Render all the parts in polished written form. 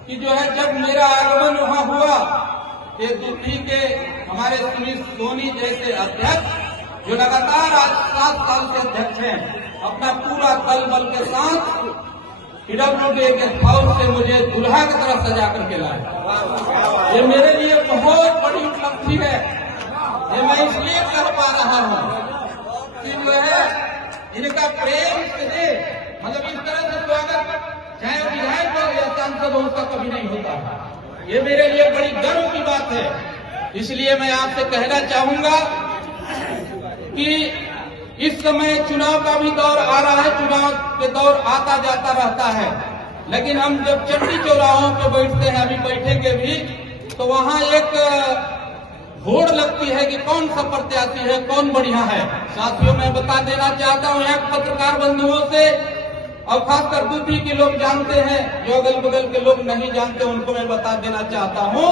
कि जो है जब मेरा आगमन वहां हुआ, ये दूधी के हमारे सुमित सोनी जैसे अध्यक्ष जो लगातार आज 7 साल से अध्यक्ष हैं, अपना पूरा दल बल के साथ PWD गेस्ट हाउस से मुझे दुल्हा की तरह सजा करके लाए। ये मेरे लिए बहुत बड़ी उपलब्धि है। ये मैं इसलिए कर पा रहा हूँ कि जो है इनका प्रेम से मतलब इस तरह से स्वागत चाहे विधायक हो या सांसद हो उसका कभी नहीं होता। ये मेरे लिए बड़ी गर्व की बात है। इसलिए मैं आपसे कहना चाहूंगा कि इस समय चुनाव का भी दौर आ रहा है, चुनाव के दौर आता जाता रहता है, लेकिन हम जब चट्टी चौराहों पे बैठते हैं, अभी बैठेंगे भी, तो वहां एक होड़ लगती है कि कौन सा प्रत्याशी है, कौन बढ़िया है। साथियों, मैं बता देना चाहता हूं यहाँ पत्रकार बंधुओं से, और खासकर दूधी के लोग जानते हैं, जो अगल बगल के लोग नहीं जानते उनको मैं बता देना चाहता हूं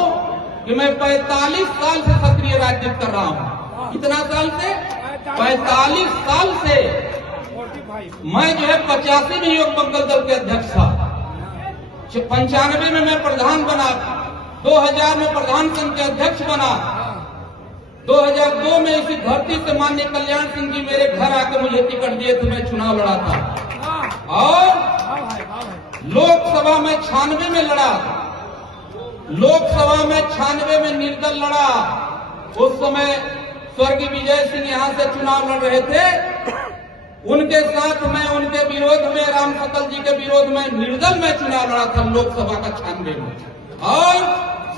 कि मैं 45 साल से सक्रिय राजनीति कर रहा हूं। कितना साल से? 45 साल से। मैं जो है 85 में योग मंगल दल के अध्यक्ष था, 95 में मैं प्रधान बना, 2000 में प्रधान संघ के अध्यक्ष बना, 2002 में इसी धरती से माननीय कल्याण सिंह जी मेरे घर आके मुझे टिकट दिए थे, मैं चुनाव लड़ा था, और लोकसभा में 96 में लड़ा, लोकसभा में 96 में निर्दल लड़ा। उस समय स्वर्गीय विजय सिंह यहाँ से चुनाव लड़ रहे थे, उनके साथ मैं उनके विरोध में, राम सकल जी के विरोध में निर्दल में चुनाव लड़ा था लोकसभा का 96 में, और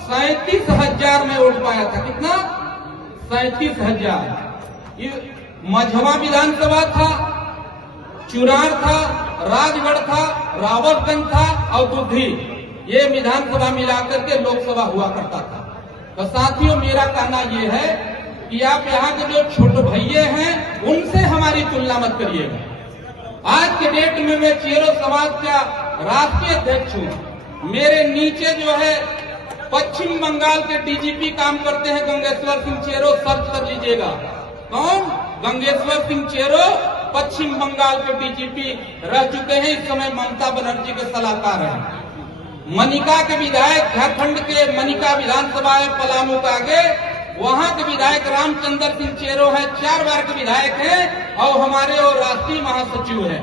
37,000 में वोट पाया था। कितना? 37,000। ये मझवा विधानसभा था, चुनार था, राजगढ़ था, रावतगंज था और दूधी, ये विधानसभा मिलाकर के लोकसभा हुआ करता था। तो साथियों, मेरा कहना यह है कि आप यहाँ के जो छोटे भैये हैं उनसे हमारी तुलना मत करिएगा। आज के डेट में मैं चेरो समाज का राष्ट्रीय अध्यक्ष हूँ। मेरे नीचे जो है पश्चिम बंगाल के डीजीपी काम करते हैं, गंगेश्वर सिंह चेरो, सर्च कर लीजिएगा। कौन? गंगेश्वर सिंह चेरो पश्चिम बंगाल के डीजीपी रह चुके हैं, इस समय ममता बनर्जी के सलाहकार हैं। मनिका के विधायक, झारखंड के मनिका विधानसभा है पलामू का आगे, वहां के विधायक रामचंद्र सिंह चेरो है, 4 बार के विधायक हैं, और हमारे और राष्ट्रीय महासचिव हैं।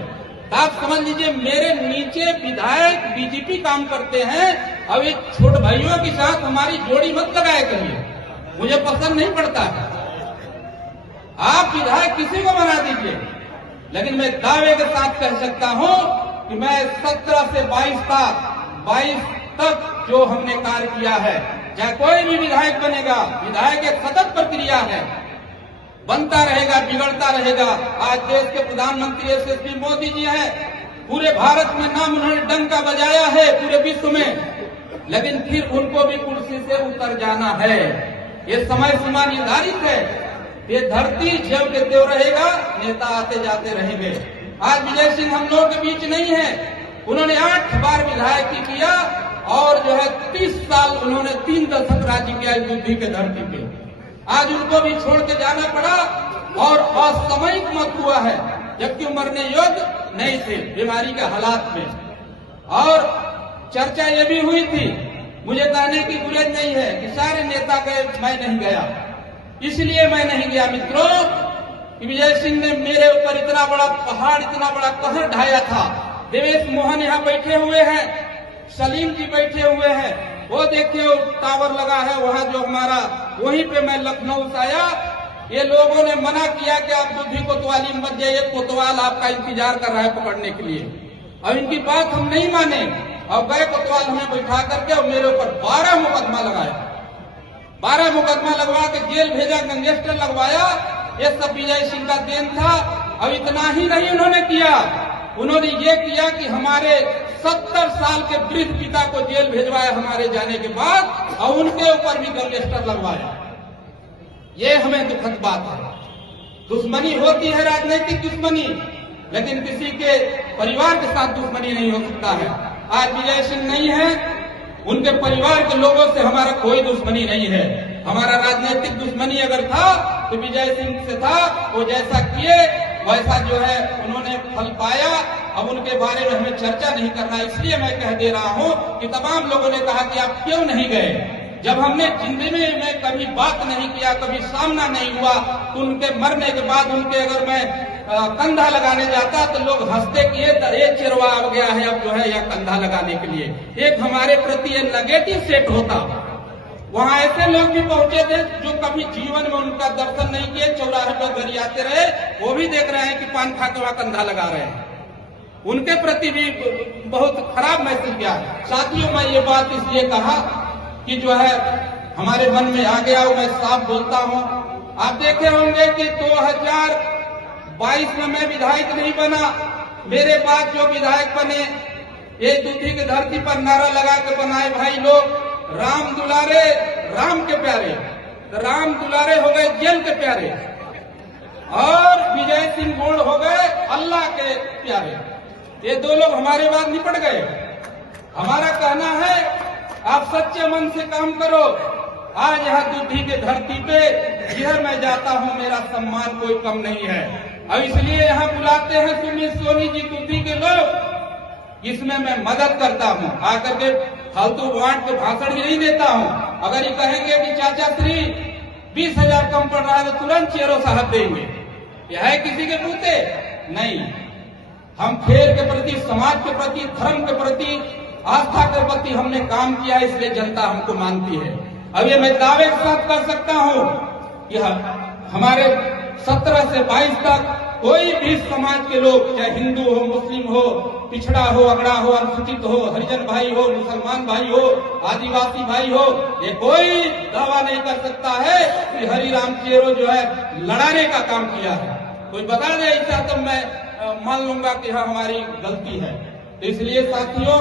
आप समझ लीजिए, मेरे नीचे विधायक डीजीपी काम करते हैं। अब एक छोटे भाइयों के साथ हमारी जोड़ी मत लगाया करिए, मुझे पसंद नहीं पड़ता है। आप विधायक किसी को बना दीजिए, लेकिन मैं दावे के साथ कह सकता हूं कि मैं 17 से 22 तक जो हमने कार्य किया है, चाहे कोई भी विधायक बनेगा, विधायक एक सतत प्रक्रिया है, बनता रहेगा, बिगड़ता रहेगा। आज देश के प्रधानमंत्री यशस्वी मोदी जी हैं, पूरे भारत में नाम उन्होंने डंका बजाया है, पूरे विश्व में, लेकिन फिर उनको भी कुर्सी से उतर जाना है। ये समय सीमा निर्धारित है, ये धरती ज्यों के त्यों रहेगा, नेता आते जाते रहेंगे। आज विजय सिंह हम लोगों के बीच नहीं है, उन्होंने 8 बार विधायकी किया, और जो है 30 साल उन्होंने 3 दशक राज्य किया इस बुद्धि के धरती पे। आज उनको भी छोड़ के जाना पड़ा, और असामयिक मौत हुआ है, जबकि मरने योग्य नहीं थे बीमारी के हालात में। और चर्चा ये भी हुई थी, मुझे कहने की गुरेज नहीं है कि सारे नेता गए, मैं नहीं गया। इसलिए मैं नहीं गया मित्रों कि विजय सिंह ने मेरे ऊपर इतना बड़ा पहाड़, इतना बड़ा कहर ढाया था। देवेश मोहन यहाँ बैठे हुए हैं, सलीम जी बैठे हुए हैं, वो देखिए टावर लगा है वहां जो हमारा, वहीं पे मैं लखनऊ से आया। ये लोगों ने मना किया कि आप दूधी कोतवाली मत जाइए, कोतवाल आपका इंतजार कर रहा है पकड़ने के लिए। अब इनकी बात हम नहीं माने, और गए कोतवाल हमें बैठा करके, और मेरे ऊपर 12 मुकदमा लगाया, 12 मुकदमा लगवा के जेल भेजा, गैंगस्टर लगवाया। ये सब विजय सिंह का देन था। अब इतना ही नहीं उन्होंने किया, उन्होंने ये किया कि हमारे 70 साल के वृद्ध पिता को जेल भेजवाया हमारे जाने के बाद, और उनके ऊपर भी गैंगस्टर लगवाया। ये हमें दुखद बात है। दुश्मनी होती है, राजनीतिक दुश्मनी, लेकिन किसी के परिवार के साथ दुश्मनी नहीं हो सकता है। आज विजय सिंह नहीं है, उनके परिवार के लोगों से हमारा कोई दुश्मनी नहीं है। हमारा राजनीतिक दुश्मनी अगर था तो विजय सिंह से था। वो जैसा किए वैसा जो है उन्होंने फल पाया, अब उनके बारे में हमें चर्चा नहीं करना। इसलिए मैं कह दे रहा हूं कि तमाम लोगों ने कहा कि आप क्यों नहीं गए। जब हमने जिंदगी में कभी बात नहीं किया, कभी सामना नहीं हुआ, तो उनके मरने के बाद उनके अगर मैं कंधा लगाने जाता तो लोग हंसते कि ये चिरवा आ गया है अब जो है यह कंधा लगाने के लिए। एक हमारे प्रति ये नेगेटिव सेट होता। वहां ऐसे लोग भी पहुंचे थे जो कभी जीवन में उनका दर्शन नहीं किए, चौराहे पर गरियाते रहे, वो भी देख रहे हैं कि पान खा के वहां कंधा लगा रहे हैं। उनके प्रति भी बहुत खराब महसूस किया। साथियों, मैं ये बात इसलिए कहा कि जो है हमारे मन में आ गया, मैं साफ बोलता हूं। आप देखे होंगे कि 2022 में मैं विधायक नहीं बना, मेरे बाद जो विधायक बने ये दूधी की धरती पर नारा लगा के बनाए भाई लोग, राम दुलारे राम के प्यारे। तो राम दुलारे हो गए जेल के प्यारे और विजय सिंह गोंड हो गए अल्लाह के प्यारे। ये दो लोग हमारे बाद निपट गए। हमारा कहना है आप सच्चे मन से काम करो। आज यहाँ दूधी के धरती पे जिधर मैं जाता हूँ मेरा सम्मान कोई कम नहीं है। अब इसलिए यहाँ बुलाते हैं सुमित सोनी जी दूधी के लोग, इसमें मैं मदद करता हूँ। आकर के फालतू बांट के भाषण भी नहीं देता हूँ। अगर ये कहेंगे कि चाचा श्री 20,000 कम पड़ रहा है तो तुरंत चेरो साहब देंगे। यह है किसी के पूते नहीं। हम खेल के प्रति, समाज के प्रति, धर्म के प्रति, आस्था के प्रति हमने काम किया, इसलिए जनता हमको मानती है। अब ये मैं दावे के साथ कर सकता हूँ कि हमारे 17 से 22 तक कोई भी समाज के लोग, चाहे हिंदू हो, मुस्लिम हो, पिछड़ा हो, अगड़ा हो, अनुसूचित हो, हरिजन भाई हो, मुसलमान भाई हो, आदिवासी भाई हो, ये कोई दावा नहीं कर सकता है कि हरिराम चेरो जो है लड़ाने का काम किया है। कोई बता दे ऐसा तो मैं मान लूंगा कि हाँ हमारी गलती है। तो इसलिए साथियों,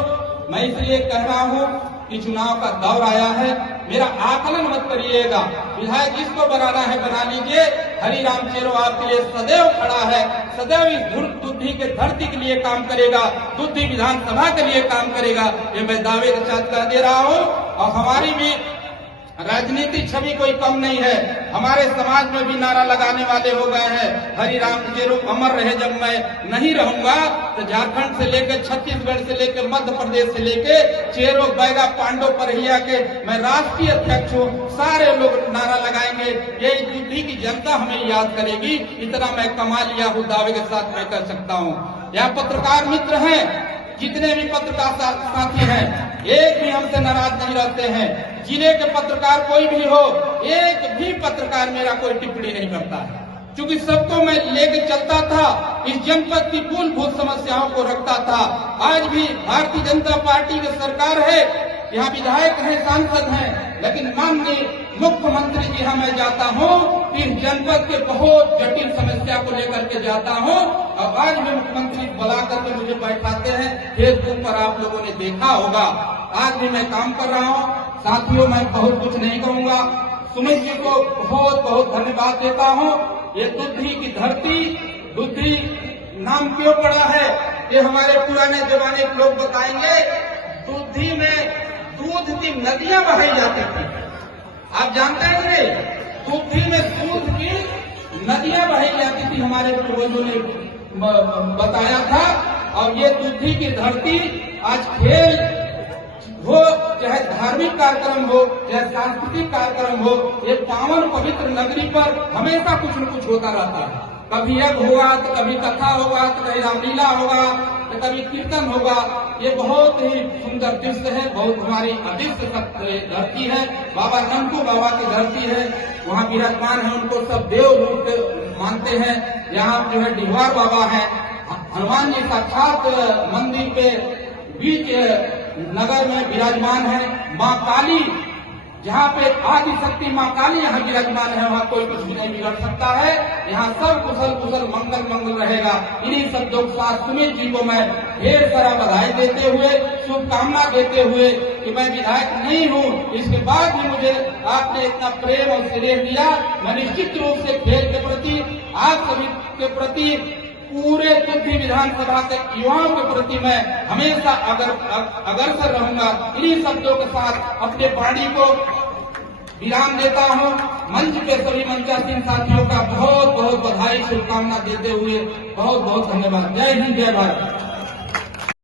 मैं इसलिए कह रहा हूँ कि चुनाव का दौर आया है, मेरा आकलन मत करिएगा। विधायक जिसको बनाना है बना लीजिए। हरिराम चेरो आपके लिए सदैव खड़ा है, सदैव इस दूधी के धरती के लिए काम करेगा, दूधी विधानसभा के लिए काम करेगा। ये मैं दावे के साथ कह दे रहा हूँ। और हमारी भी राजनीतिक छवि कोई कम नहीं है। हमारे समाज में भी नारा लगाने वाले हो गए हैं, हरिराम चेरो अमर रहे। जब मैं नहीं रहूंगा तो झारखंड से लेकर, छत्तीसगढ़ से लेकर, मध्य प्रदेश से लेकर चेरो बैगा पांडव परहिया के मैं राष्ट्रीय अध्यक्ष हूँ। सारे लोग नारा लगाएंगे, ये दूधी की जनता हमें याद करेगी। इतना मैं कमा लिया हूँ, दावे के साथ मैं कर सकता हूँ। यह पत्रकार मित्र हैं, जितने भी पत्रकार साथी हैं, एक भी हमसे नाराज नहीं रहते हैं। जिले के पत्रकार कोई भी हो, एक भी पत्रकार मेरा कोई टिप्पणी नहीं करता है, क्योंकि सबको मैं लेके चलता था। इस जनपद की मूलभूत समस्याओं को रखता था। आज भी भारतीय जनता पार्टी की सरकार है, यहाँ विधायक हैं, सांसद हैं, लेकिन माननीय मुख्यमंत्री जी यहाँ मैं जाता हूँ, इस जनपद के बहुत जटिल समस्या को लेकर के जाता हूँ। और आज भी मुख्यमंत्री बुला करके मुझे बैठाते हैं। फेसबुक पर आप लोगों ने देखा होगा। आज भी मैं काम कर रहा हूँ। साथियों, मैं बहुत कुछ नहीं कहूँगा। सुमित जी को बहुत बहुत धन्यवाद देता हूँ। ये दूधी की धरती, दूधी नाम क्यों पड़ा है ये हमारे पुराने जमाने के लोग बताएंगे। दूधी में दूध की नदियां बहाई जाती थी, आप जानते हैं नहीं? दूधी में दूध की नदियां बहाई जाती थी, हमारे पूर्वजों ने बताया था। और ये दूधी की धरती आज खेल हो, चाहे धार्मिक कार्यक्रम हो, चाहे सांस्कृतिक कार्यक्रम हो, ये पावन पवित्र नगरी पर हमेशा कुछ न कुछ होता रहता है। कभी यज्ञ होगा तो कभी कथा होगा तो कभी रामलीला होगा तो कभी कीर्तन होगा। ये बहुत ही सुंदर दृश्य है, बहुत हमारी अदृश्य धरती है। बाबा नंदू बाबा की धरती है, वहाँ विराजमान है, उनको सब देव रूप मानते हैं। यहाँ जो है डिहवार बाबा है, हनुमान जी साक्षात मंदिर पे बीच नगर में विराजमान है। माँ काली, जहाँ पे आदि शक्ति माँ काली यहाँ विराजमान है, वहाँ कोई कुछ भी नहीं बिगड़ सकता है। यहाँ सब कुशल कुशल मंगल मंगल रहेगा। इन्हीं शब्दों के साथ सुमित जी को मैं ढेर सारा बधाई देते हुए, शुभकामना देते हुए कि मैं विधायक नहीं हूँ, इसके बाद भी मुझे आपने इतना प्रेम और स्नेह दिया। मैं निश्चित रूप से खेल के प्रति, आप सभी के प्रति, पूरे दूधी विधानसभा के युवाओं के प्रति मैं हमेशा अग्रसर रहूंगा। इन्हीं शब्दों के साथ अपने वाणी को विराम देता हूं। मंच पे सभी मंचासीन साथियों का बहुत बहुत बधाई, शुभकामना देते हुए बहुत बहुत धन्यवाद। जय हिंद, जय भारत।